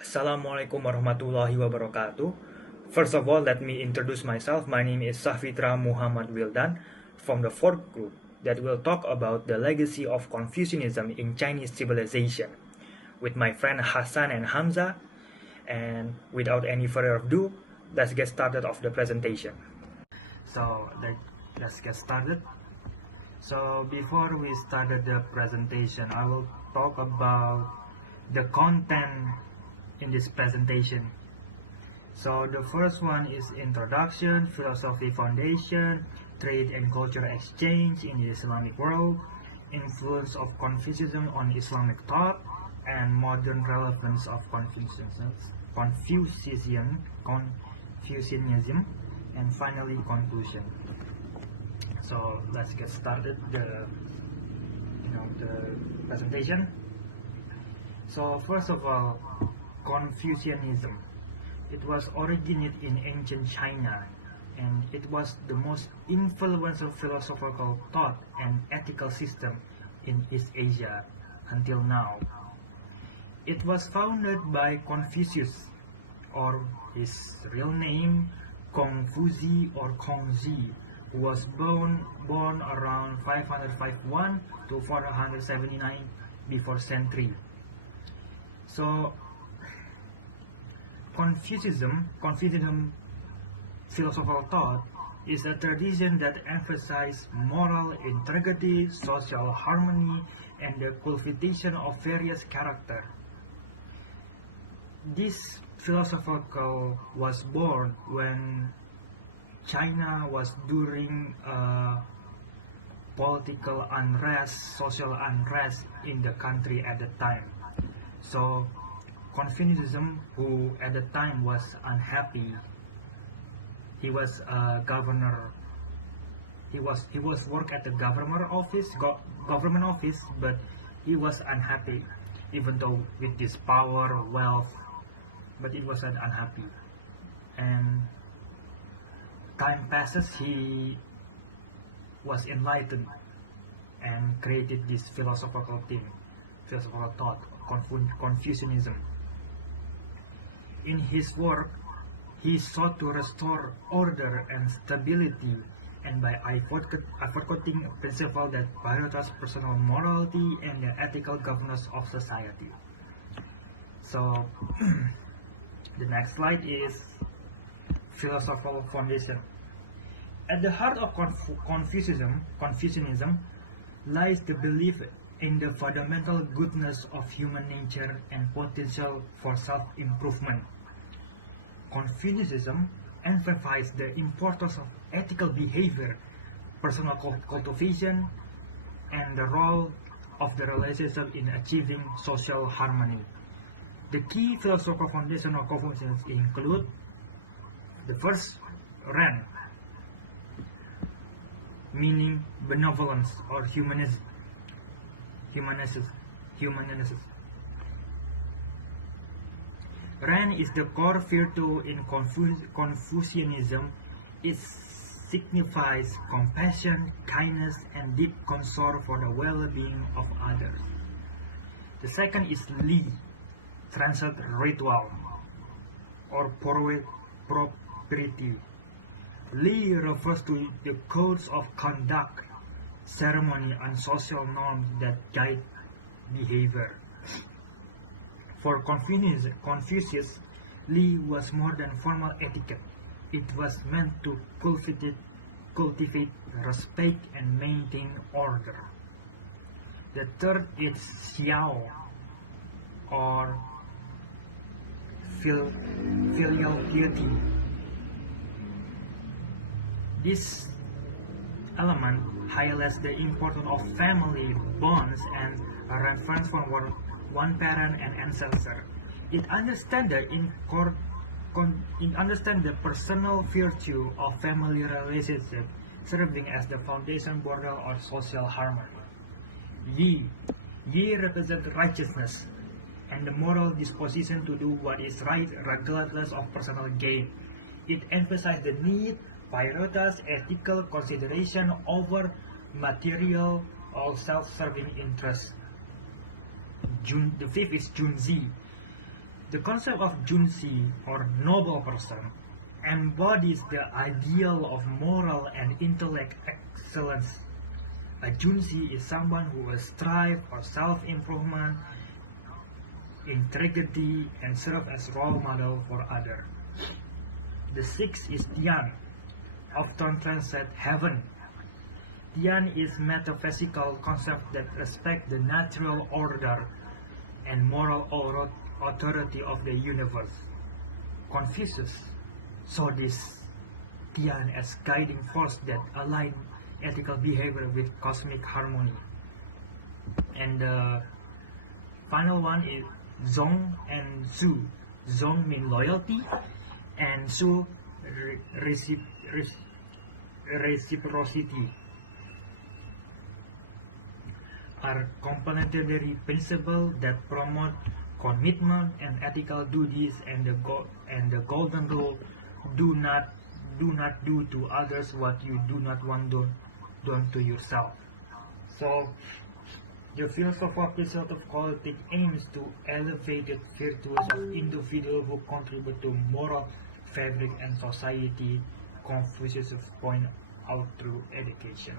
Assalamualaikum warahmatullahi wabarakatuh. First of all, let me introduce myself. My name is Safitra Muhammad Wildan from the fourth group that will talk about the legacy of Confucianism in Chinese civilization with my friend Hassan and Hamza. And without any further ado, let's get started of the presentation. Let's get started. So before we started the presentation, I will talk about the content in this presentation. So the first one is introduction, philosophy foundation, trade and cultural exchange in the Islamic world, influence of Confucianism on Islamic thought, and modern relevance of Confucianism, and finally conclusion. So let's get started the presentation. So first of all, Confucianism. It was originated in ancient China, and it was the most influential philosophical thought and ethical system in East Asia until now. It was founded by Confucius, or his real name Kongfuzi or Kongzi, who was born around 551 to 479 before century. So Confucianism philosophical thought is a tradition that emphasizes moral integrity, social harmony, and the cultivation of various character. This philosophical was born when China was during political unrest, social unrest in the country at the time. So Confucianism, who at the time was unhappy, he was a governor. He was work at the government office, but he was unhappy, even though with this power, wealth, but he wasn't unhappy. And time passes, he was enlightened and created this philosophical thought, Confucianism. In his work, he sought to restore order and stability, and by advocating a principle that prioritizes personal morality and the ethical governance of society. So, the next slide is philosophical foundation. At the heart of Confucianism lies the belief in the fundamental goodness of human nature and potential for self-improvement. Confucianism emphasizes the importance of ethical behavior, personal cultivation, and the role of the relationship in achieving social harmony. The key philosophical foundation of Confucianism include the first, Ren, meaning benevolence or humanism. Ren is the core virtue in Confucianism. It signifies compassion, kindness, and deep concern for the well-being of others. The second is Li, translated ritual or propriety. Li refers to the codes of conduct, ceremony, and social norms that guide behavior. For Confucius, Li was more than formal etiquette. It was meant to cultivate respect and maintain order. The third is Xiao, or filial piety. This element highlights the importance of family bonds and reference from one parent and ancestor. It understands the personal virtue of family relationship, serving as the foundation border of social harmony. Yi represents righteousness and the moral disposition to do what is right regardless of personal gain. It emphasizes the need prioritize ethical consideration over material or self-serving interests. The fifth is Junzi. The concept of Junshi, or noble person, embodies the ideal of moral and intellect excellence. A Junshi is someone who will strive for self-improvement, integrity, and serve as role model for others. The sixth is Tian, often translated heaven. Tian is metaphysical concept that respect the natural order and moral authority of the universe. Confucius saw this Tian as guiding force that align ethical behavior with cosmic harmony. And the final one is Zong and Su. Zong means loyalty, and Su reciprocity, are complementary principles that promote commitment and ethical duties, and the golden rule: do not do to others what you do not want done to yourself. So the philosophical quality aims to elevate the virtues of individuals who contribute to moral fabric and society. Confucius point out through education.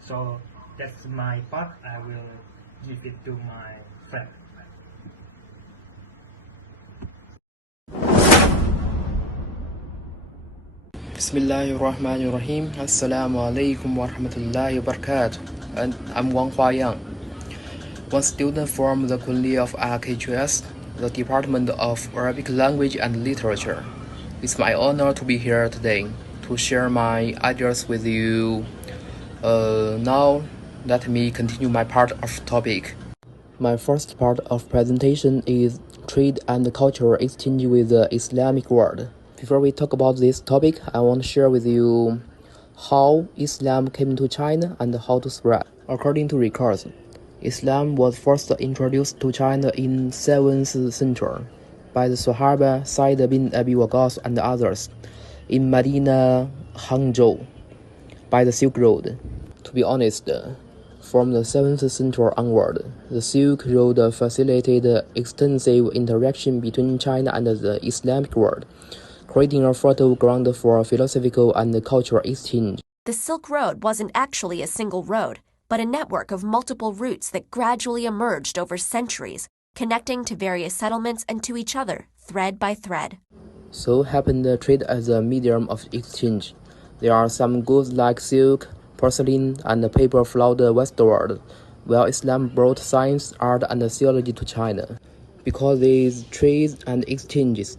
So that's my part. I will give it to my friend. Bismillahirrahmanirrahim. Assalamu alaikum warahmatullahi wabarakatuh. And I'm Wang Huayang, one student from the Kuliah of RKGS, the Department of Arabic Language and Literature. It's my honor to be here today to share my ideas with you. Now, let me continue my part of topic. My first part of presentation is trade and cultural exchange with the Islamic world. Before we talk about this topic, I want to share with you how Islam came to China and how to spread. According to records, Islam was first introduced to China in 7th century by the Sahaba Sa'id bin Abi Waqqas and others in Medina, Hangzhou, by the Silk Road. To be honest, from the 7th century onward, the Silk Road facilitated extensive interaction between China and the Islamic world, creating a fertile ground for philosophical and cultural exchange. The Silk Road wasn't actually a single road, but a network of multiple routes that gradually emerged over centuries, connecting to various settlements and to each other, thread by thread. So happened trade as a medium of exchange. There are some goods like silk, porcelain, and paper flowed westward, while Islam brought science, art, and theology to China. Because these trades and exchanges,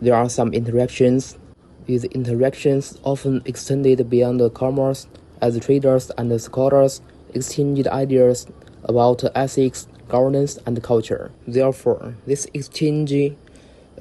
there are some interactions. These interactions often extended beyond commerce, as traders and scholars exchanged ideas about ethics, governance, and culture. Therefore, this exchange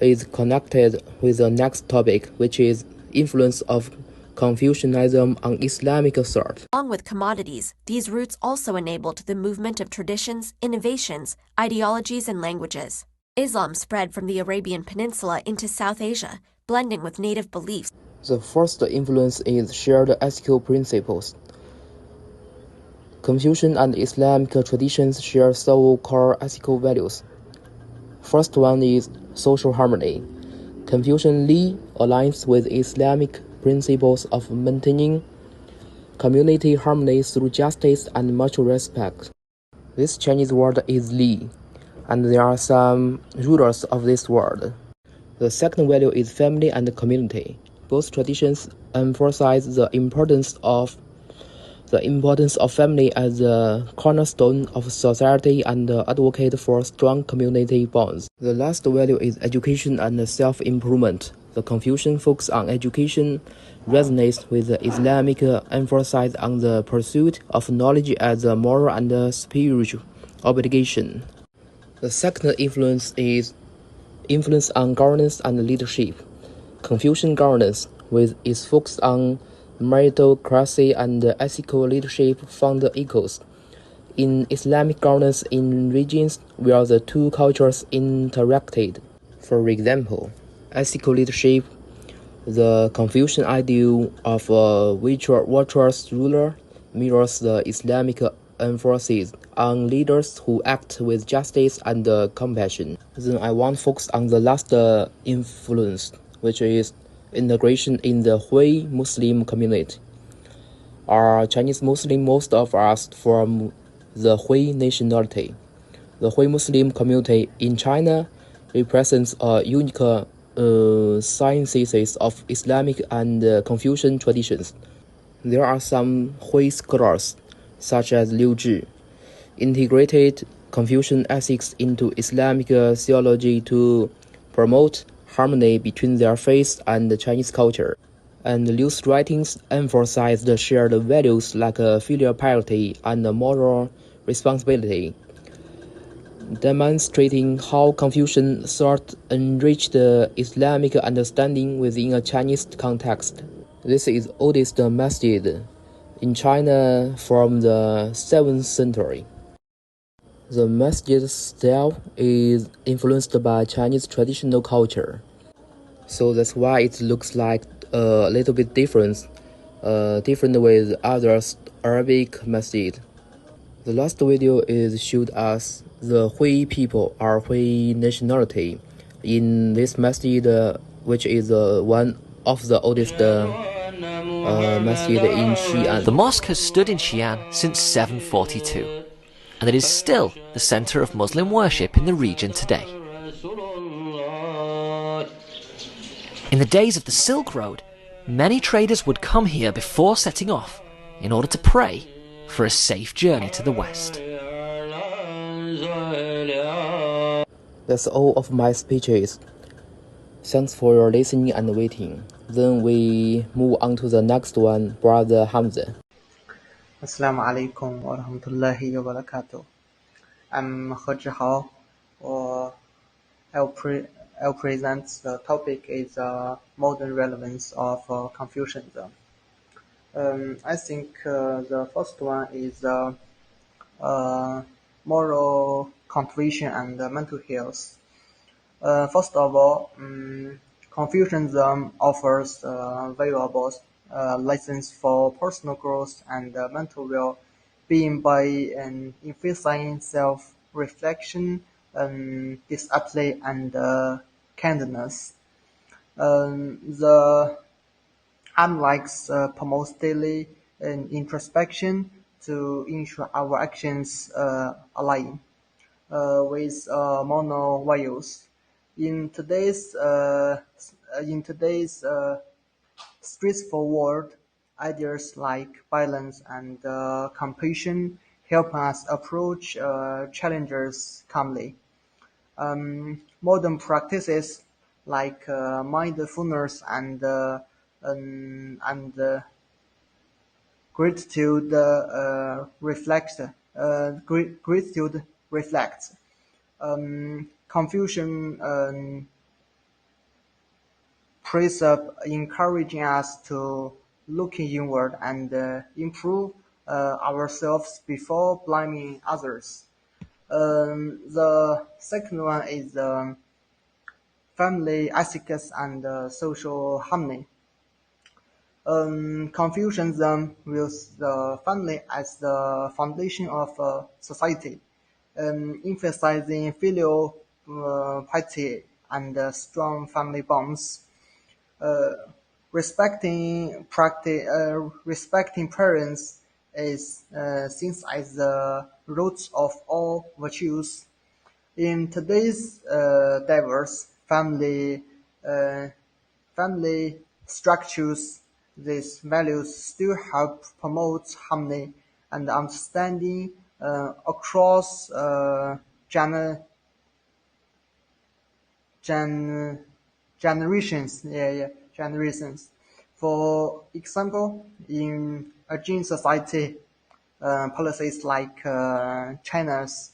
is connected with the next topic, which is influence of Confucianism on Islamic thought. Along with commodities, these routes also enabled the movement of traditions, innovations, ideologies, and languages. Islam spread from the Arabian Peninsula into South Asia, blending with native beliefs. The first influence is shared ethical principles. Confucian and Islamic traditions share several core ethical values. First one is social harmony. Confucian Li aligns with Islamic principles of maintaining community harmony through justice and mutual respect. This Chinese word is Li, and there are some rulers of this word. The second value is family and community. Both traditions emphasize the importance of family as a cornerstone of society and advocate for strong community bonds. The last value is education and self-improvement. The Confucian focus on education resonates with the Islamic emphasis on the pursuit of knowledge as a moral and spiritual obligation. The second influence is influence on governance and leadership. Confucian governance, with its focus on meritocracy and ethical leadership, found echoes in Islamic governance in regions where the two cultures interacted. For example, ethical leadership, the Confucian ideal of a virtuous ruler, mirrors the Islamic emphasis on leaders who act with justice and compassion. Then I want to focus on the last influence, which is integration in the Hui Muslim community. Are Chinese Muslim, most of us from the Hui nationality. The Hui Muslim community in China represents a unique synthesis of Islamic and Confucian traditions. There are some Hui scholars, such as Liu Zhi, integrated Confucian ethics into Islamic theology to promote harmony between their faith and Chinese culture. And Liu's writings emphasize the shared values like filial piety and moral responsibility, demonstrating how Confucian thought enriched Islamic understanding within a Chinese context. This is the oldest masjid in China from the 7th century. The masjid style is influenced by Chinese traditional culture, so that's why it looks like a little bit different with other Arabic masjid. The last video is showed us the Hui people or Hui nationality in this masjid, which is one of the oldest masjid in Xi'an. The mosque has stood in Xi'an since 742, and it is still the center of Muslim worship in the region today. In the days of the Silk Road, many traders would come here before setting off in order to pray for a safe journey to the west. That's all of my speeches. Thanks for your listening and waiting. Then we move on to the next one, Brother Hamza. Assalamu alaikum wa rahmatullahi wa barakatuh. I'm He Zhihao. I'll present the topic is modern relevance of Confucianism. I think the first one is moral cultivation and mental health. First of all, Confucianism offers valuable lessons for personal growth and mental well-being by emphasizing self-reflection, discipline, and kindness. The Analytics promotes daily introspection to ensure our actions align with moral values. In today's stressful world, ideas like balance and compassion help us approach challenges calmly. Modern practices like mindfulness and gratitude reflects Confucian precept encouraging us to look inward and improve ourselves before blaming others. The second one is family ethics and social harmony. Confucianism views the family as the foundation of society, emphasizing filial piety and strong family bonds. Respecting parents is seen as the root of all virtues. In today's diverse family structures, these values still help promote harmony and understanding across generations. Generations. For example, in a Jin society, policies like China's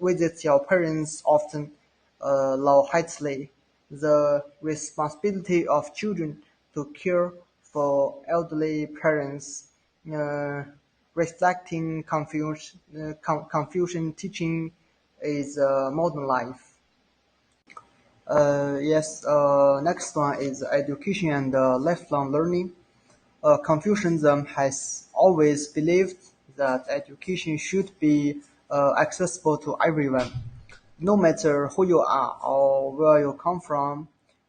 visit your parents often lightly. The responsibility of children to care for elderly parents, reflecting Confucian teaching is modern life. Next one is education and lifelong learning. Confucianism has always believed that education should be accessible to everyone, no matter who you are or where you come from.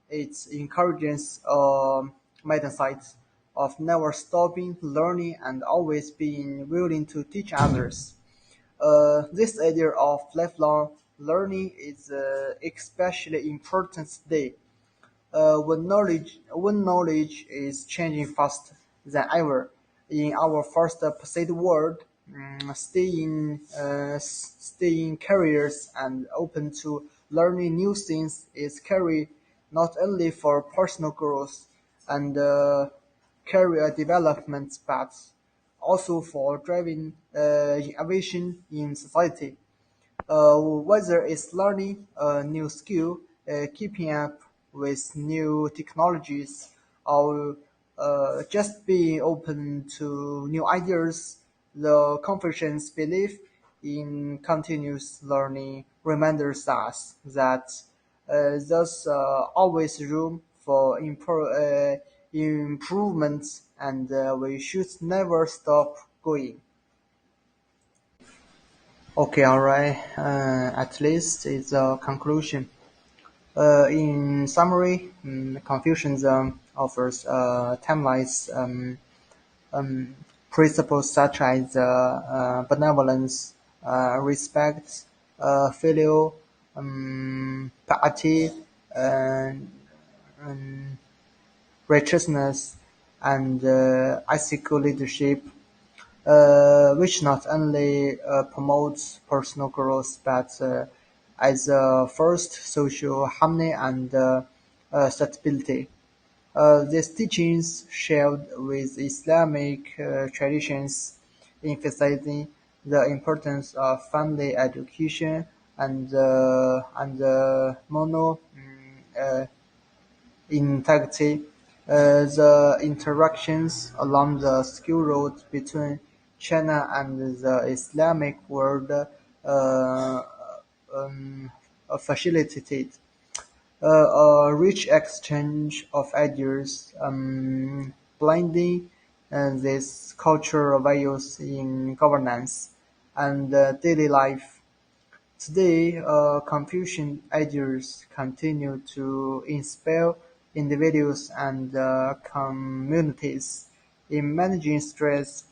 It encourages a mindset of never stopping learning and always being willing to teach others. This idea of lifelong learning is especially important today when knowledge is changing faster than ever in our fast-paced world. Staying curious and open to learning new things is key not only for personal growth and career development, but also for driving innovation in society. Whether it's learning a new skill, keeping up with new technologies, or just being open to new ideas, the Confucians belief in continuous learning reminds us that there's always room for improvement, and we should never stop going. Okay, alright. At least it's a conclusion. In summary, Confucianism offers timeless principles such as benevolence, respect, filial piety, and righteousness, and ethical leadership, which not only promotes personal growth but as first social harmony and stability. These teachings shared with Islamic traditions, emphasizing the importance of family education and mono integrity. The interactions along the skill road between China and the Islamic world um, facilitated a rich exchange of ideas, blending these cultural values in governance and daily life. Today, Confucian ideas continue to inspire individuals and communities in managing stress,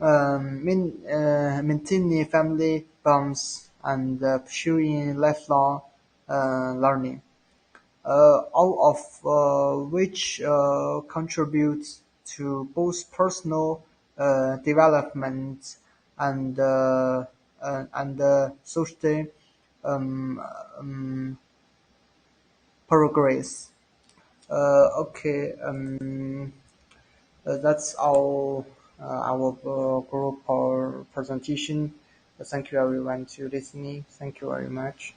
maintaining family bonds, and pursuing lifelong learning, all of which contribute to both personal development and social um, um, progress. Okay, that's our group or presentation. Thank you everyone to listening. Thank you very much.